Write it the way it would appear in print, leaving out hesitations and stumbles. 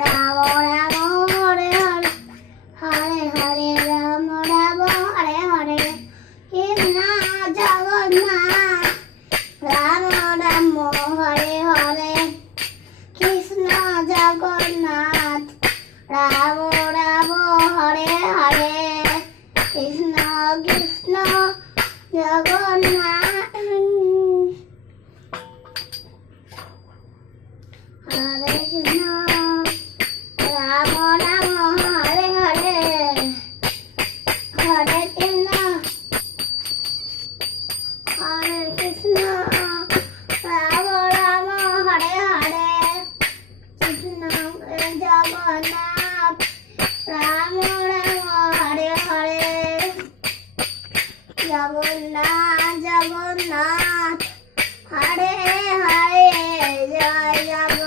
Ram Ram Hare Hare Hare Hare Ram Ram Hare Hare Krishna Jagannath Ram Ram Hare Hare Krishna Jagannath Ram Ram Hare Hare Krishna Krishna Jagannath Hare Krishna Ram Ram Hare Hare Hare Krishna Ram Ram Hare Hare Krishna Jagannath Ram Ram Hare Hare Jagannath Jagannath Hare Hare Joy Jagannath.